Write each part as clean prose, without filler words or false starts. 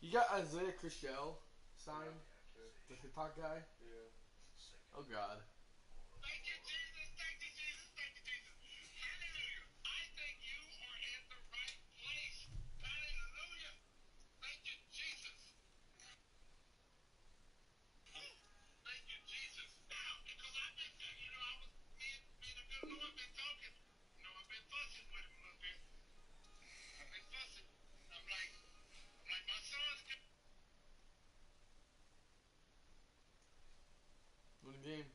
You got Isaiah Christiel signed, the TikTok guy. Yeah. Oh God. Thank you, Jesus. Thank you, Jesus. Thank you, Jesus. Hallelujah. I think you are in the right place. Hallelujah. Thank you, Jesus. Thank you, Jesus. Now, because I've been, me and the good Lord been talking. I've been fussing with him a little bit. I've been fussing. I'm like my son's good. Win the game.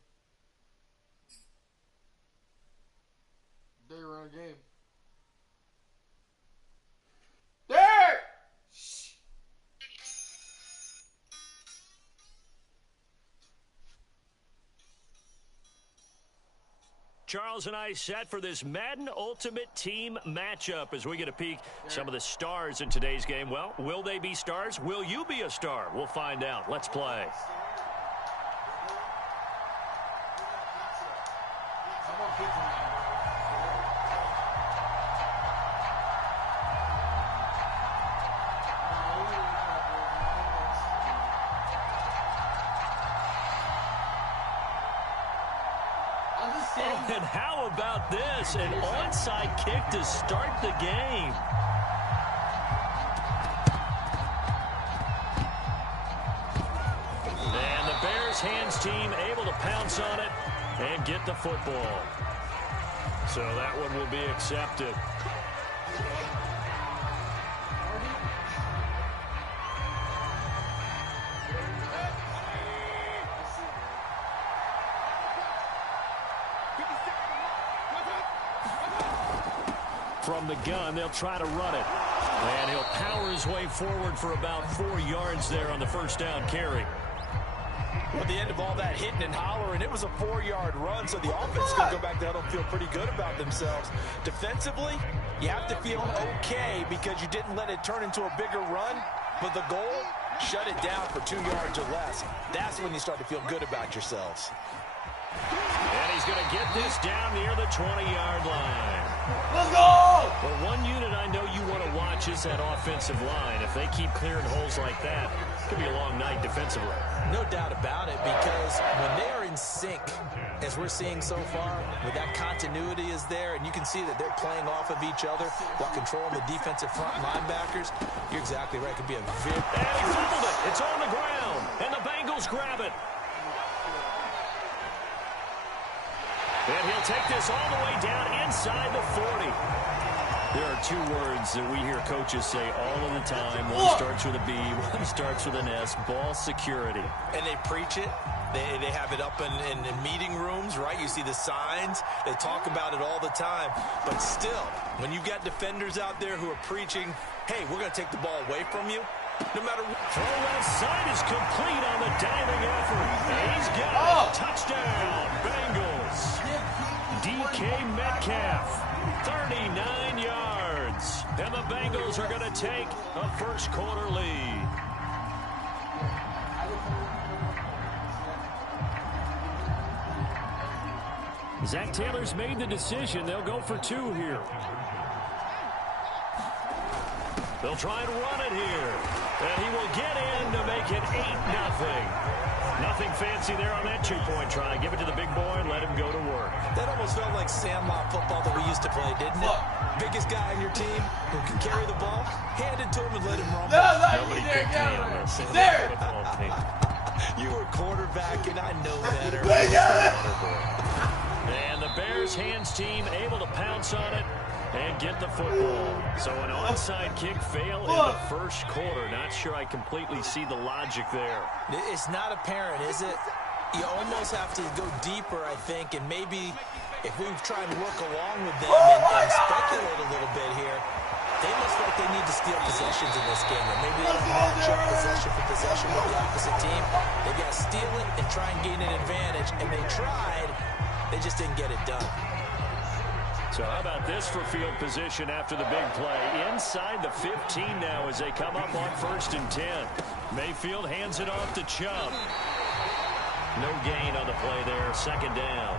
They run a game. There! Charles and I set for this Madden Ultimate Team matchup as we get a peek some of the stars in today's game. Well, will they be stars? Will you be a star? We'll find out. Let's play. And how about this? An onside kick to start the game. And the Bears hands team able to pounce on it and get the football. So that one will be accepted. From the gun, they'll try to run it. And he'll power his way forward for about 4 yards there on the first down carry. At the end of all that hitting and hollering, it was a 4-yard run, so the offense can go back there and feel pretty good about themselves. Defensively, you have to feel okay because you didn't let it turn into a bigger run, but the goal, shut it down for 2 yards or less. That's when you start to feel good about yourselves. And he's going to get this down near the 20-yard line. Let's go! Well, one unit I know you want to watch is that offensive line. If they keep clearing holes like that, it could be a long night defensively. No doubt about it, because when they are in sync, as we're seeing so far, with that continuity is there, and you can see that they're playing off of each other while controlling the defensive front linebackers, you're exactly right. It could be a very... And he fumbled it. It's on the ground, and the Bengals grab it. And he'll take this all the way down inside the 40. There are 2 words that we hear coaches say all of the time. One starts with a B, one starts with an S, ball security. And they preach it. They have it up in meeting rooms, right? You see the signs. They talk about it all the time. But still, when you've got defenders out there who are preaching, hey, we're going to take the ball away from you, no matter what. Throw left side is complete on the diving effort. And he's got it. Touchdown, Bengals. DK Metcalf, 39 yards. And the Bengals are going to take a first quarter lead. Zach Taylor's made the decision. They'll go for 2 here. They'll try and run it here. And he will get in to make it 8-0. Nothing fancy there on that 2-point try. Give it to the big boy and let him go to work. That almost felt like sandlot football that we used to play, didn't it? Biggest guy on your team who can carry the ball, hand it to him and let him run. Nobody picked me on this football team. You were quarterback, and I know better. And the Bears hands team able to pounce on it and get the football. So an onside kick fail in the first quarter. Not sure I completely see the logic there. It's not apparent, is it? You almost have to go deeper, I think, and maybe if we try and work along with them and speculate a little bit here, they must feel like they need to steal possessions in this game. Or maybe they don't match up possession for possession with the opposite team. They've got to steal it and try and gain an advantage, and they tried. They just didn't get it done. So how about this for field position after the big play? Inside the 15 now as they come up on 1st and 10. Mayfield hands it off to Chubb. No gain on the play there, 2nd down.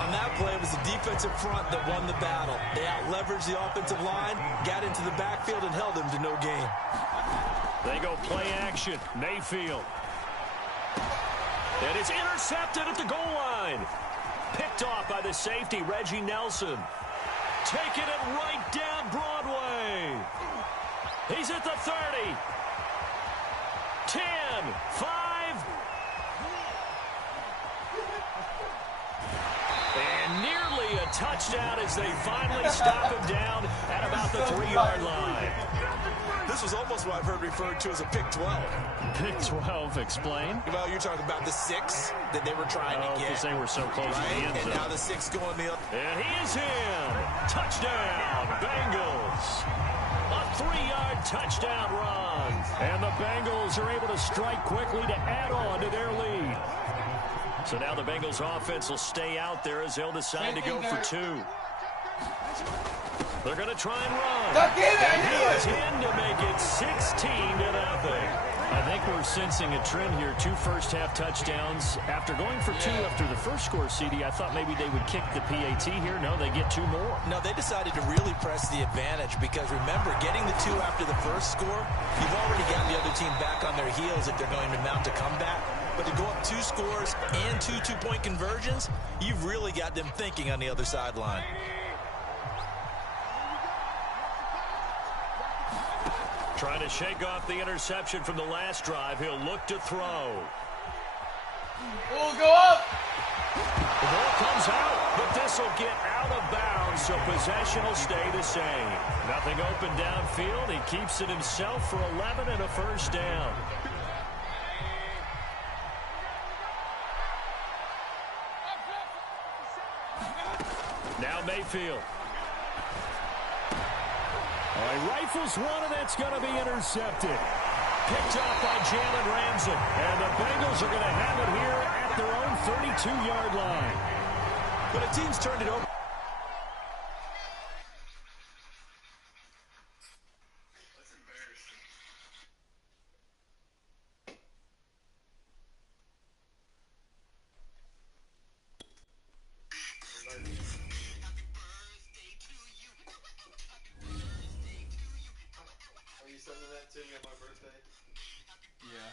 On that play, it was the defensive front that won the battle. They out-leveraged the offensive line, got into the backfield, and held him to no gain. They go play action. Mayfield. And it's intercepted at the goal line. Picked off by the safety, Reggie Nelson. Taking it right down Broadway. He's at the 30. 10, 5. And nearly a touchdown as they finally stop him down at about the 3-yard line. This was almost what I've heard referred to as a pick 12. Pick 12, explain. Well, you're talking about the 6 that they were trying to get. Because they were so close to the end zone. And now the 6 going the other. And he is in. Touchdown, Bengals. A 3-yard touchdown run. And the Bengals are able to strike quickly to add on to their lead. So now the Bengals offense will stay out there as they'll decide to go for 2. They're going to try and run. And he is in to make it 16-0. I think we're sensing a trend here. 2 first-half touchdowns. After going for 2 after the first score, CD, I thought maybe they would kick the PAT here. No, they get 2 more. No, they decided to really press the advantage because, remember, getting the 2 after the first score, you've already got the other team back on their heels if they're going to mount a comeback. But to go up 2 scores and 2 two-point conversions, you've really got them thinking on the other sideline. Trying to shake off the interception from the last drive. He'll look to throw. We'll go up. The ball comes out, but this will get out of bounds, so possession will stay the same. Nothing open downfield. He keeps it himself for 11 and a first down. Now Mayfield. He rifles one, and it's going to be intercepted. Picked off by Jalen Ramsey. And the Bengals are going to have it here at their own 32-yard line. But a team's turned it over. That's embarrassing. Are you sending that to me on my birthday? Yeah.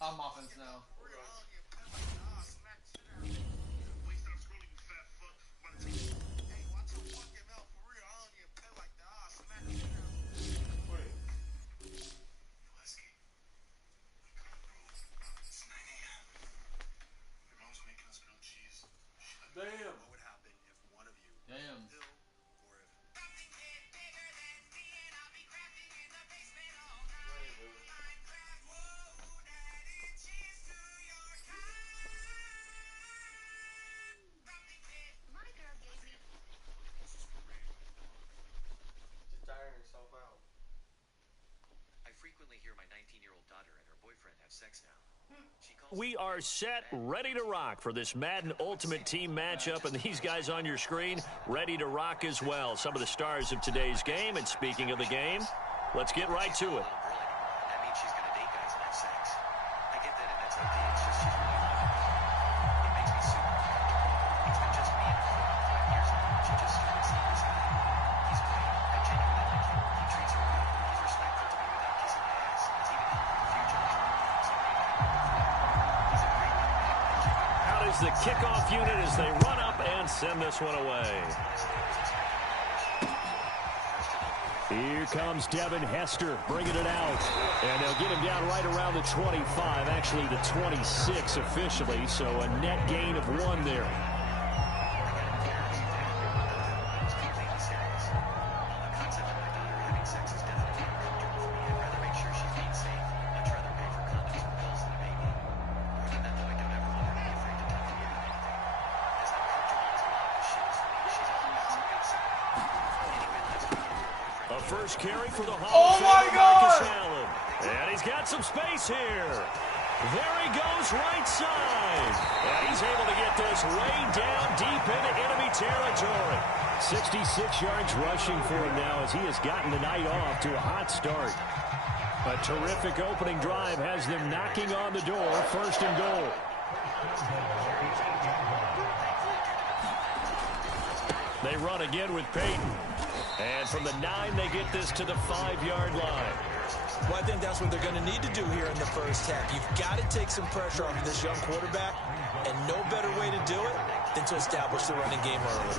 I'm offense now. Damn. What would happen if one of you Damn. ill or if She's tiring herself out. I frequently hear my 19-year-old daughter and her boyfriend have sex now. She calls We are set, ready to rock for this Madden Ultimate Team matchup, and these guys on your screen ready to rock as well. Some of the stars of today's game, and speaking of the game, let's get right to it. That means she's going to date guys and have sex. I get that, and that's okay. It's just she's really loving it. It makes me super uncomfortable. It's been just me and her for 5 years now. She just started seeing this guy. He's great. I genuinely like him. He treats her well. He's respectful to me without kissing my ass. It's even helped in the future. So maybe I can go for that. He's a great young man. Out is the kickoff unit as they run up and send this one away. Here comes Devin Hester bringing it out. And they'll get him down right around the 25, actually the 26 officially, so a net gain of 1 there. First carry for the Hall of Famer, Marcus Allen. And he's got some space here. There he goes, right side. And he's able to get this way down deep into enemy territory. 66 yards rushing for him now as he has gotten the night off to a hot start. A terrific opening drive has them knocking on the door, 1st and goal. They run again with Peyton. And from the 9, they get this to the 5-yard line. Well, I think that's what they're going to need to do here in the first half. You've got to take some pressure off of this young quarterback, and no better way to do it than to establish the running game early.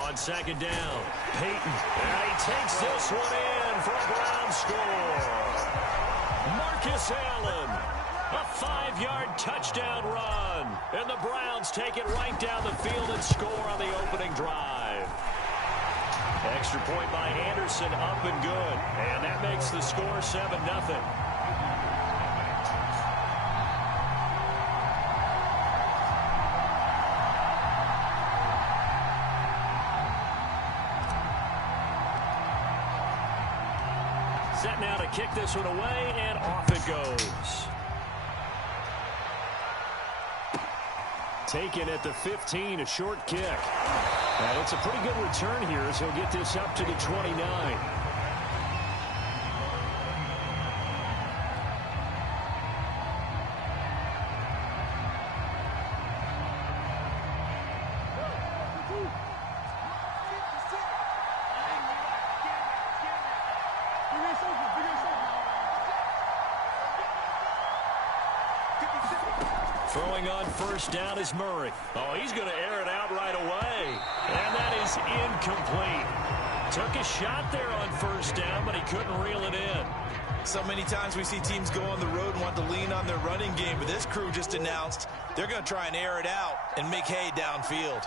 On second down, Peyton. And he takes this one in for a Brown score. Marcus Allen, a 5-yard touchdown run. And the Browns take it right down the field and score on the opening drive. Extra point by Anderson, up and good. And that makes the score 7-0. Set now to kick this one away, and off it goes. Taken at the 15, a short kick. And it's a pretty good return here as he'll get this up to the 29. Throwing on first down is Murray. Oh, he's going to air it out right away. And that is incomplete. Took a shot there on first down, but he couldn't reel it in. So many times we see teams go on the road and want to lean on their running game, but this crew just announced they're going to try and air it out and make hay downfield.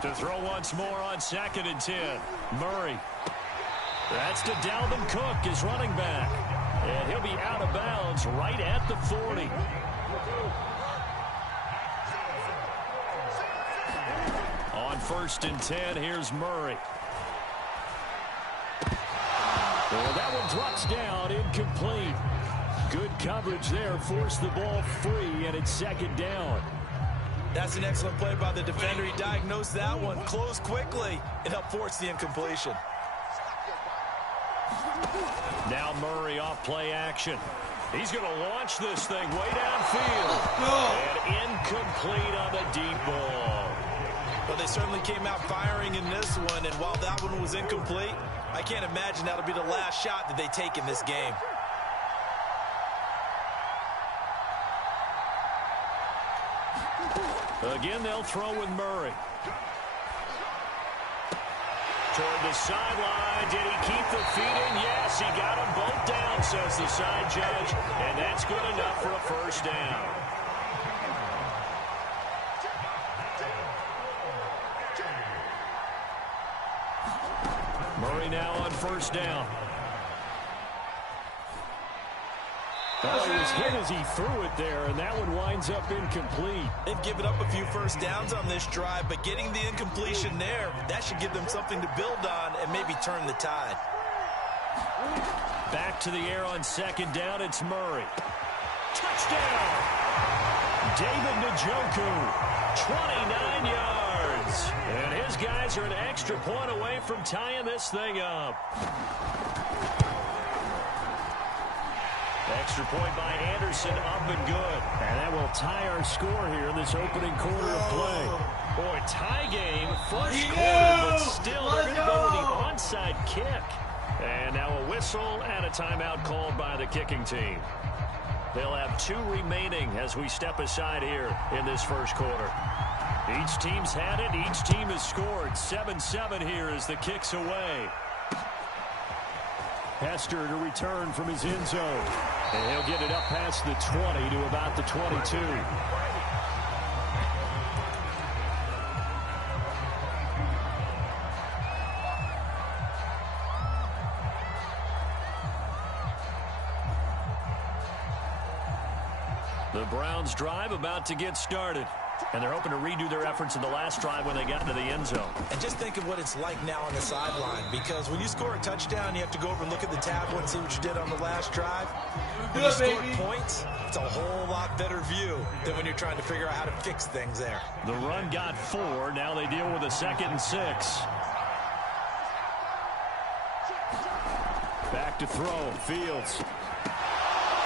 To throw once more on 2nd and 10. Murray. That's to Dalvin Cook, his running back. And he'll be out of bounds right at the 40. On 1st and 10, here's Murray. Well, that one drops down, incomplete. Good coverage there, forced the ball free, and it's 2nd down. That's an excellent play by the defender. He diagnosed that one, closed quickly, and helped force the incompletion. Now Murray off play action. He's going to launch this thing way downfield. And incomplete on the deep ball. Well, they certainly came out firing in this one, and while that one was incomplete, I can't imagine that'll be the last shot that they take in this game. Again, they'll throw with Murray. Toward the sideline. Did he keep the feet in? Yes, he got them both down, says the side judge. And that's good enough for a first down. Murray now on first down. Oh, he was hit as he threw it there, and that one winds up incomplete. They've given up a few first downs on this drive, but getting the incompletion there, that should give them something to build on and maybe turn the tide. Back to the air on 2nd down, it's Murray. Touchdown! David Njoku, 29 yards. And his guys are an extra point away from tying this thing up. Extra point by Anderson, up and good. And that will tie our score here in this opening quarter of play. Boy, tie game, first quarter, but still they're going to go with the onside kick. And now a whistle and a timeout called by the kicking team. They'll have 2 remaining as we step aside here in this first quarter. Each team's had it. Each team has scored. 7-7 here as the kick's away. Hester to return from his end zone. And he'll get it up past the 20 to about the 22. The Browns drive about to get started. And they're hoping to redo their efforts in the last drive when they got into the end zone. And just think of what it's like now on the sideline, because when you score a touchdown, you have to go over and look at the tablet and see what you did on the last drive. When you score points, it's a whole lot better view than when you're trying to figure out how to fix things there. The run got 4. Now they deal with a 2nd and 6. Back to throw. Fields.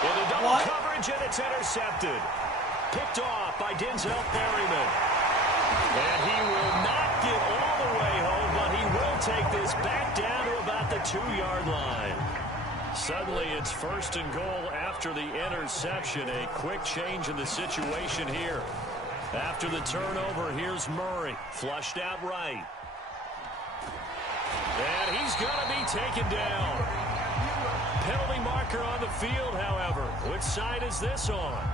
Into double coverage, and it's intercepted. Picked off by Denzel Perryman. And he will not get all the way home, but he will take this back down to about the 2-yard line. Suddenly, it's 1st and goal after the interception. A quick change in the situation here. After the turnover, here's Murray. Flushed out right. And he's going to be taken down. Penalty marker on the field, however. Which side is this on?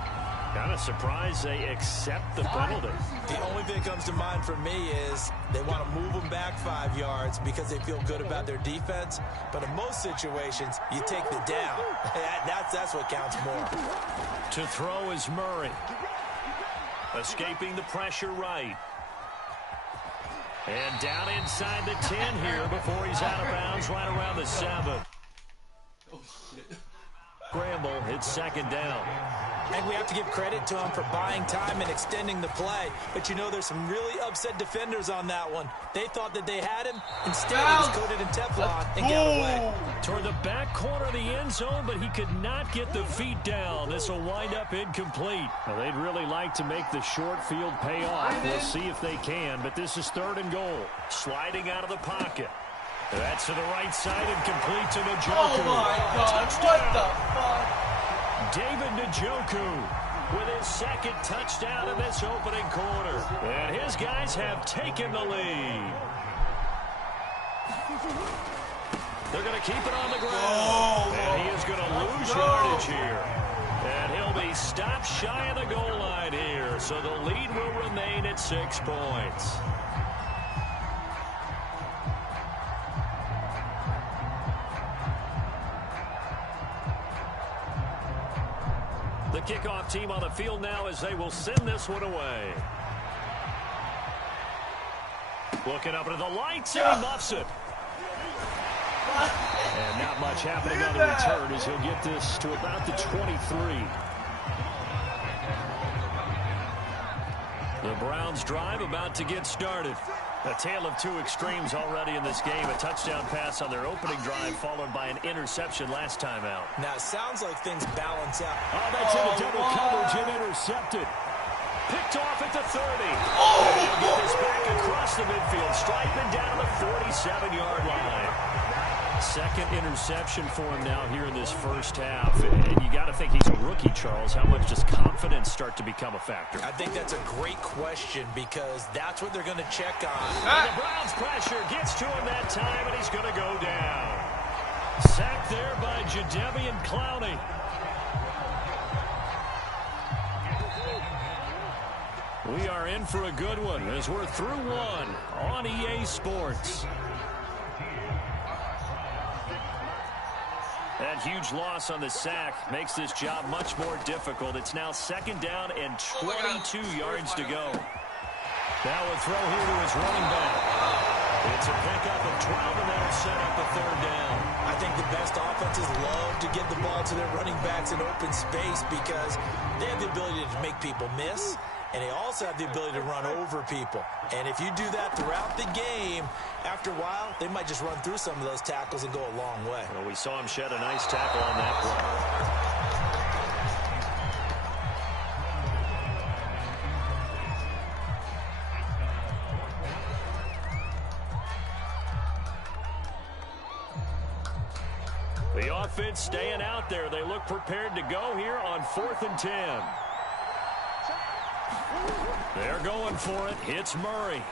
Kind of surprised they accept the penalty. The only thing that comes to mind for me is they want to move them back 5 yards because they feel good about their defense. But in most situations, you take the down. That's what counts more. To throw is Murray. Escaping the pressure right. And down inside the 10 here before he's out of bounds right around the 7. Scramble, it's 2nd down. And we have to give credit to him for buying time and extending the play. But you know, there's some really upset defenders on that one. They thought that they had him. Instead, he was coated in Teflon and got away. Toward the back corner of the end zone, but he could not get the feet down. This will wind up incomplete. Well, they'd really like to make the short field pay off. We'll see if they can, but this is 3rd and goal. Sliding out of the pocket. That's to the right side and complete to Njoku. Oh, my God. Touchdown. What the fuck? David Njoku with his 2nd touchdown in this opening quarter. And his guys have taken the lead. They're going to keep it on the ground. And he is going to lose yardage here. And he'll be stopped shy of the goal line here. So the lead will remain at 6 points. The kickoff team on the field now as they will send this one away. Looking up into the lights, and he muffs it. And not much happening on the return as he'll get this to about the 23. The Browns drive about to get started. A tale of two extremes already in this game. A touchdown pass on their opening drive followed by an interception last time out. Now, it sounds like things balance out. Oh, that's into double coverage and intercepted. Picked off at the 30. And he'll get this back across the midfield, striping down the 47-yard line. 2nd interception for him now here in this first half. And you got to think he's a rookie, Charles. How much does confidence start to become a factor? I think that's a great question because that's what they're going to check on. And the Browns pressure gets to him that time, and he's going to go down. Sacked there by Jadeveon Clowney. We are in for a good one as we're through one on EA Sports. That huge loss on the sack makes this job much more difficult. It's now 2nd down and 22 yards to go. Now a throw here to his running back. It's a pickup of 12, and that'll set up a 3rd down. I think the best offenses love to get the ball to their running backs in open space because they have the ability to make people miss, and they also have the ability to run over people. And if you do that throughout the game, after a while, they might just run through some of those tackles and go a long way. Well, we saw him shed a nice tackle on that play. The offense staying out there. They look prepared to go here on 4th and 10. They're going for it. Hits Murray.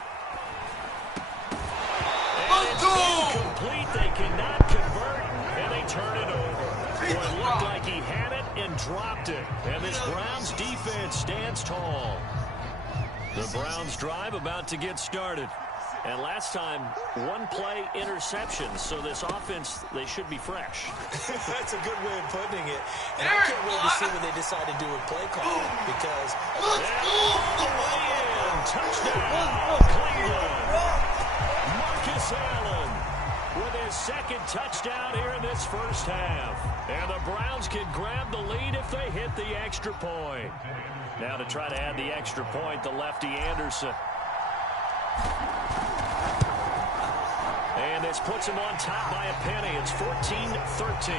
And it's incomplete. They cannot convert, and they turn it over. Well, it looked like he had it and dropped it. And this Browns defense stands tall. The Browns drive about to get started. And last time, 1-play interception. So this offense, they should be fresh. That's a good way of putting it. And I can't wait to see what they decide to do with play calling because touchdown, Cleveland. Marcus Allen with his 2nd touchdown here in this first half. And the Browns can grab the lead if they hit the extra point. Now to try to add the extra point, the lefty Anderson. And this puts him on top by a penny. It's 14-13. 14.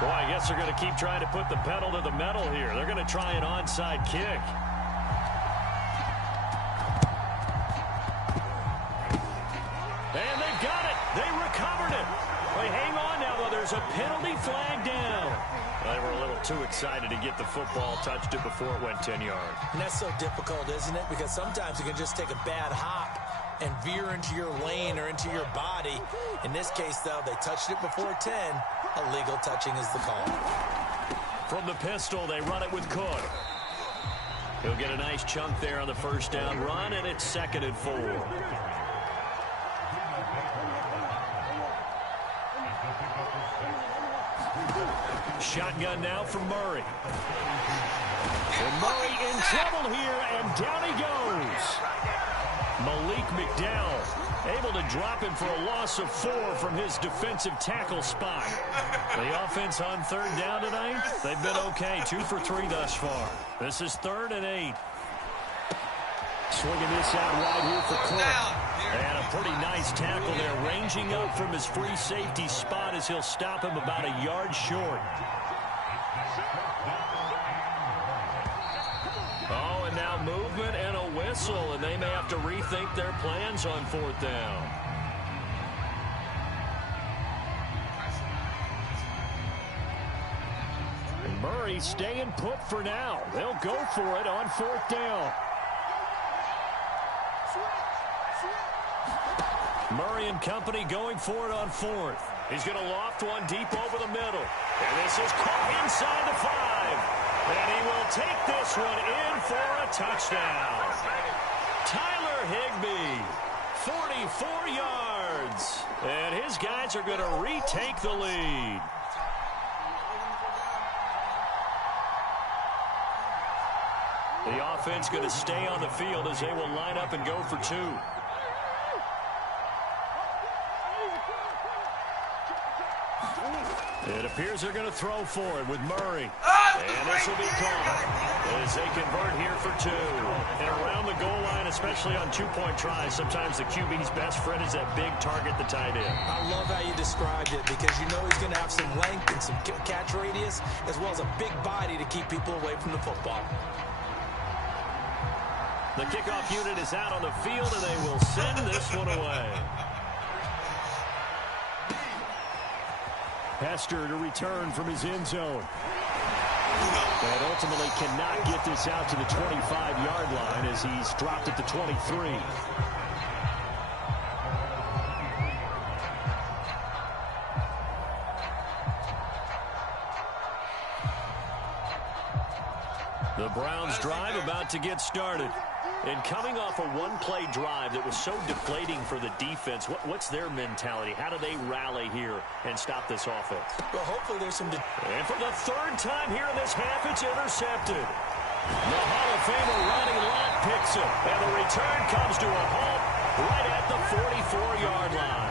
Boy, I guess they're going to keep trying to put the pedal to the metal here. They're going to try an onside kick. And they've got it. They recovered it. They hang on now, though. There's a penalty flag down. They were a little too excited to get the football, touched it before it went 10 yards. And that's so difficult, isn't it? Because sometimes you can just take a bad hop and veer into your lane or into your body. In this case, though, they touched it before 10. Illegal touching is the call. From the pistol, they run it with Cook. He'll get a nice chunk there on the first down run, and it's 2nd and 4. Shotgun now from Murray. And Murray in trouble here, and down he goes. Malik McDowell able to drop him for a loss of 4 from his defensive tackle spot. The offense on 3rd down tonight, they've been okay. 2 for 3 thus far. This is 3rd and 8. Swinging this out wide here for Cook. And a pretty nice tackle there, ranging up from his free safety spot as he'll stop him about a yard short. Oh, and now movement and a whistle, and they may have to rethink their plans on 4th down. And Murray staying put for now. They'll go for it on 4th down. Murray and company going for it on 4th. He's going to loft one deep over the middle. And this is caught inside the 5. And he will take this one in for a touchdown. Tyler Higbee, 44 yards. And his guys are going to retake the lead. The offense going to stay on the field as they will line up and go for 2. It appears they're going to throw for it with Murray. And this will be caught as they convert here for 2. And around the goal line, especially on 2-point tries, sometimes the QB's best friend is that big target, the tight end. I love how you described it because you know he's going to have some length and some catch radius as well as a big body to keep people away from the football. The kickoff unit is out on the field, and they will send this one away. Hester to return from his end zone. And ultimately cannot get this out to the 25-yard line as he's dropped at the 23. The Browns drive about to get started. And coming off a one-play drive that was so deflating for the defense, what's their mentality? How do they rally here and stop this offense? Well, hopefully there's some... And for the 3rd time here in this half, it's intercepted. The Hall of Famer Ronnie Lott picks it. And the return comes to a halt right at the 44-yard line.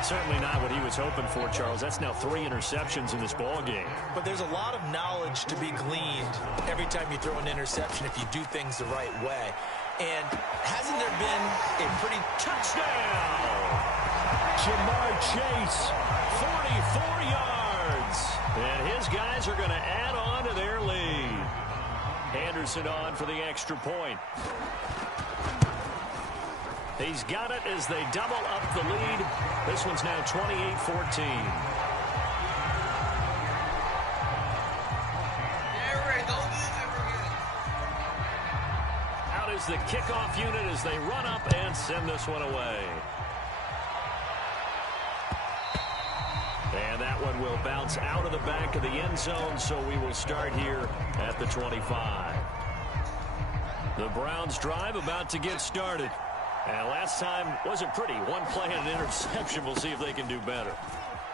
Certainly not what he was hoping for, Charles. That's now 3 interceptions in this ball game. But there's a lot of knowledge to be gleaned every time you throw an interception if you do things the right way. And hasn't there been a pretty... Touchdown! Jamar Chase, 44 yards. And his guys are going to add on to their lead. Anderson on for the extra point. He's got it as they double up the lead. This one's now 28-14. Out is the kickoff unit as they run up and send this one away. And that one will bounce out of the back of the end zone, so we will start here at the 25. The Browns drive about to get started. And last time wasn't pretty. One play and an interception. We'll see if they can do better.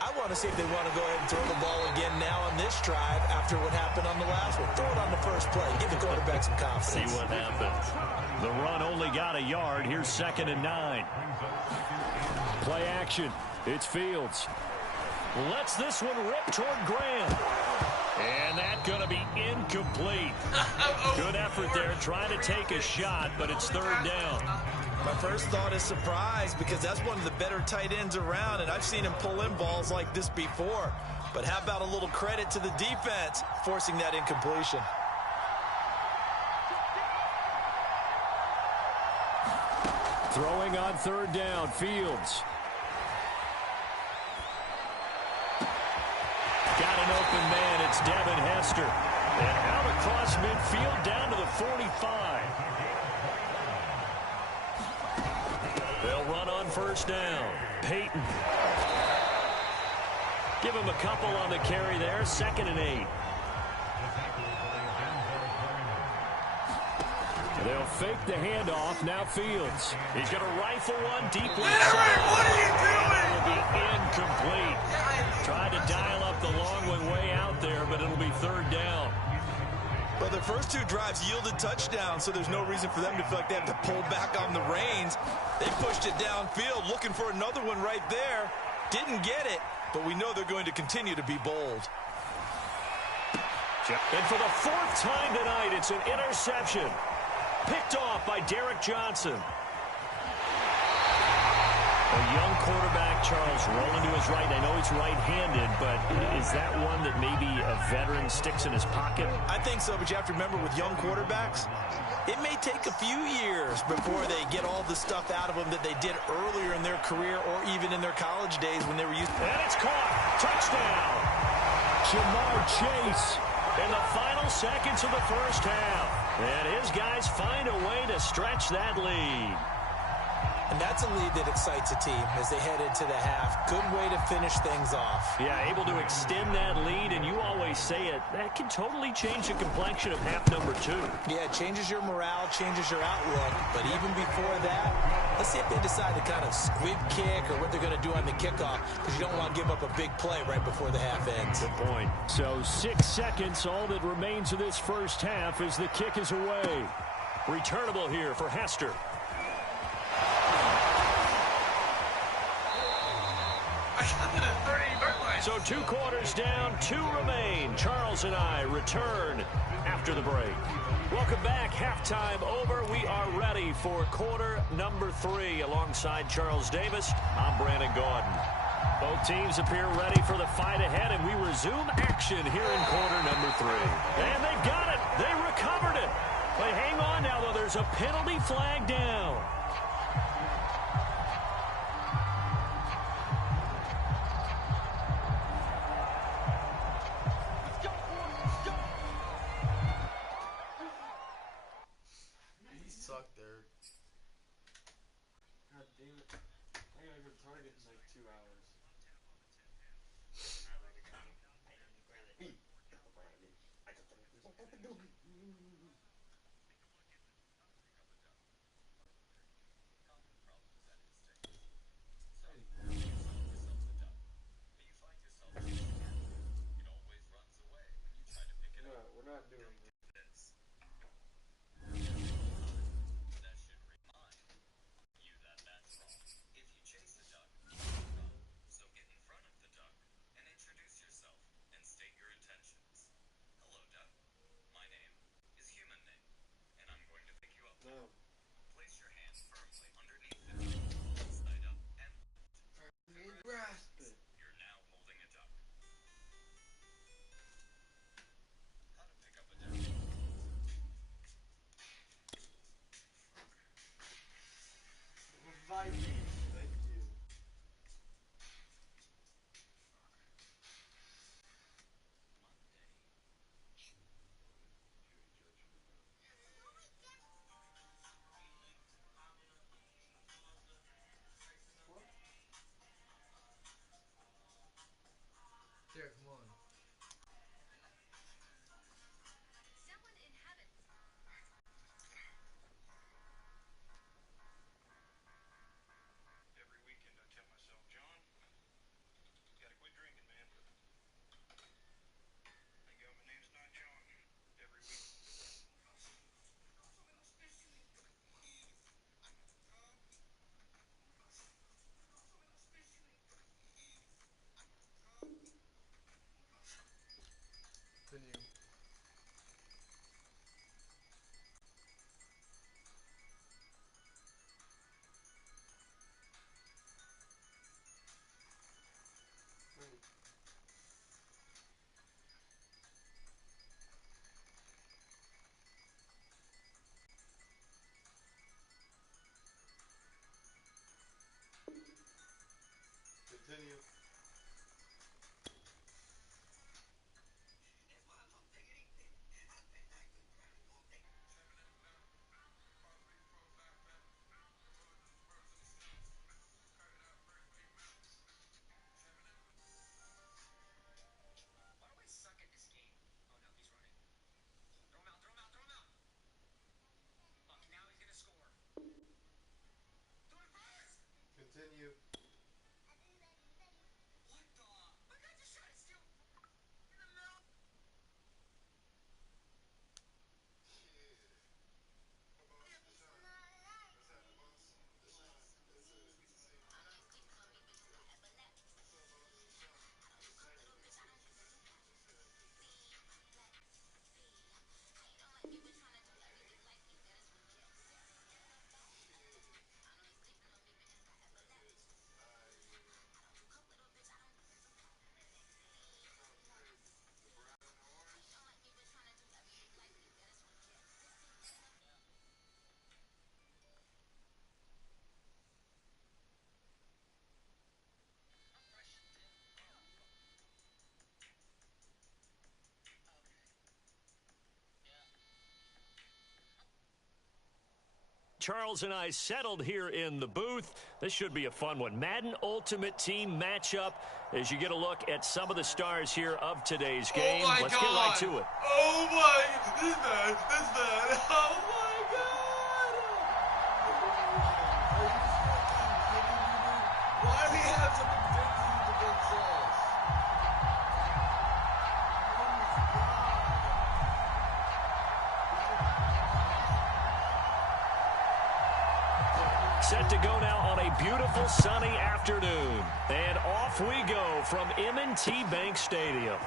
I want to see if they want to go ahead and throw the ball again now on this drive after what happened on the last one. Throw it on the first play. Give the quarterback some confidence. See what happens. The run only got a yard. Here's 2nd and 9. Play action. It's Fields. Lets this one rip toward Graham. And They're trying to take a shot, but it's third down. My first thought is surprise because that's one of the better tight ends around, and I've seen him pull in balls like this before. But how about a little credit to the defense forcing that incompletion? Throwing on third down, Fields. Got an open man. It's Devin Hester. And out across midfield down to the 45. They'll run on first down. Peyton. Give him a couple on the carry there. 2nd and 8. They'll fake the handoff. Now Fields. He's going to rifle one deeply. Larry, what are you doing? It will be incomplete. Tried to dial up the long one way out there, but it'll be third down. Well, the first 2 drives yielded touchdowns, so there's no reason for them to feel like they have to pull back on the reins. They pushed it downfield, looking for another one right there. Didn't get it, but we know they're going to continue to be bold. And for the 4th time tonight, it's an interception. Picked off by Derek Johnson. A young quarterback, Charles, rolling to his right. I know he's right-handed, but is that one that maybe a veteran sticks in his pocket? I think so, but you have to remember with young quarterbacks, it may take a few years before they get all the stuff out of them that they did earlier in their career or even in their college days when they were used to. And it's caught. Touchdown. Jamar Chase in the final seconds of the first half. And his guys find a way to stretch that lead. And that's a lead that excites a team as they head into the half. Good way to finish things off. Yeah, able to extend that lead, and you always say it, that can totally change the complexion of half number 2. Yeah, it changes your morale, changes your outlook. But even before that, let's see if they decide to kind of squib kick or what they're going to do on the kickoff, because you don't want to give up a big play right before the half ends. Good point. So 6 seconds, all that remains of this first half as the kick is away. Returnable here for Hester. So 2 quarters down, 2 remain. Charles and I return after the break. Welcome back. Halftime over. We are ready for quarter number 3. Alongside Charles Davis, I'm Brandon Gordon. Both teams appear ready for the fight ahead, and we resume action here in quarter number 3. And they've got it. They recovered it. But hang on now, though. There's a penalty flag down. Here, come on. Someone in heaven. Every weekend I tell myself, John, you gotta quit drinking, man. Thank God my name's not John. Every week. Continue. Continue. Why do I suck at this game? Oh no, he's running. Throw him out, throw him out, throw him out. Look, now he's gonna score. Do it first! Continue. What the? My guy just tried to steal in the middle. Charles and I settled here in the booth. This should be a fun one. Madden Ultimate Team matchup as you get a look at some of the stars here of today's game. Oh my Let's God. get right to it. Oh my, this man, oh my God. Are you fucking kidding me, dude? Why do we have such a big teams against us? Oh my God. Set to go now on a beautiful sunny afternoon. And off we go from M&T Bank Stadium.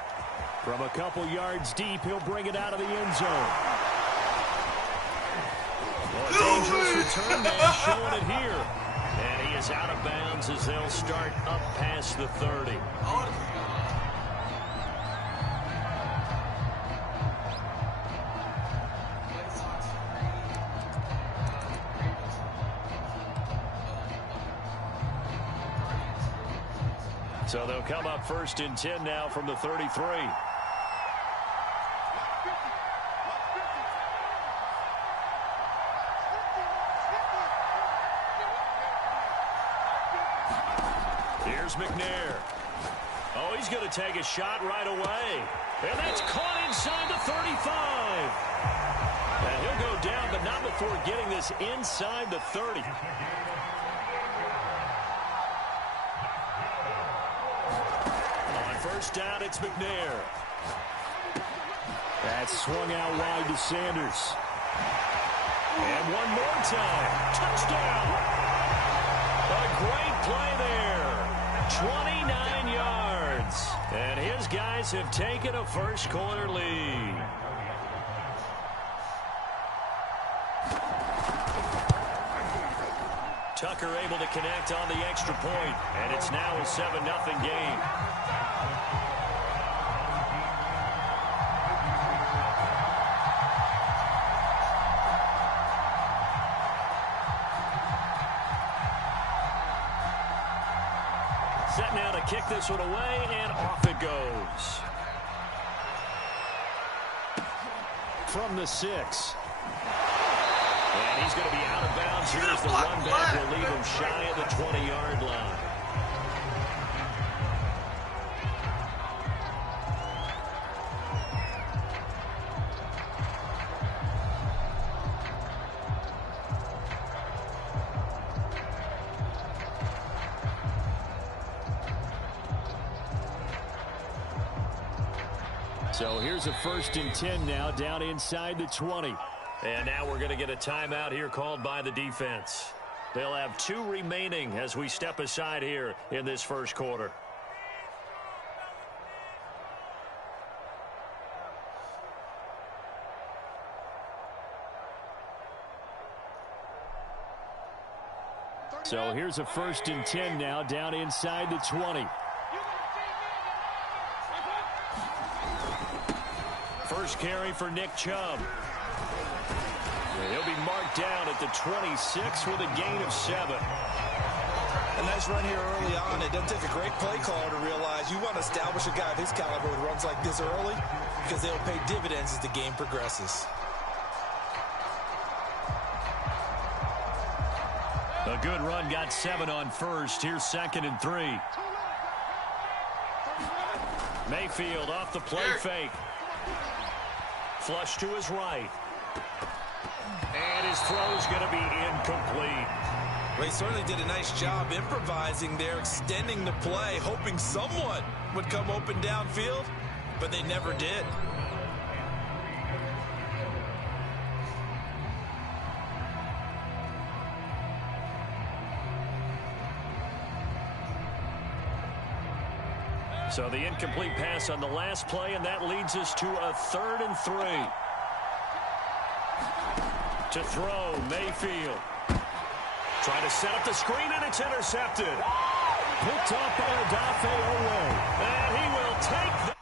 From a couple yards deep, he'll bring it out of the end zone. Well, a dangerous return man showing it here. And he is out of bounds as they'll start up past the 30. So they'll come up first and 10 now from the 33. Here's McNair. Oh, he's going to take a shot right away. And that's caught inside the 35. And he'll go down, but not before getting this inside the 30. First down, it's McNair. That's swung out wide to Sanders. And one more time. Touchdown. A great play there. 29 yards. And his guys have taken a first quarter lead. Tucker able to connect on the extra point, and it's now a 7-0 game. Set now to kick this one away, and off it goes. From the 6. And he's going to be out of bounds here as the run back will leave him shy of the 20-yard line. So here's a 1st and 10 now down inside the 20. And now we're going to get a timeout here called by the defense. They'll have 2 remaining as we step aside here in this first quarter. So here's a 1st and 10 now down inside the 20. First carry for Nick Chubb. He'll be marked down at the 26 with a gain of 7. A nice run here early on. It doesn't take a great play caller to realize you want to establish a guy of his caliber with runs like this early because they'll pay dividends as the game progresses. A good run got 7 on first. Here's 2nd and 3. Mayfield off the play fake. Flush to his right. And his throw's going to be incomplete. Well, he certainly did a nice job improvising there, extending the play, hoping someone would come open downfield, but they never did. So the incomplete pass on the last play, and that leads us to a 3rd and 3. To throw, Mayfield. Trying to set up the screen, and it's intercepted. Picked up by Odafe Owe. And he will take the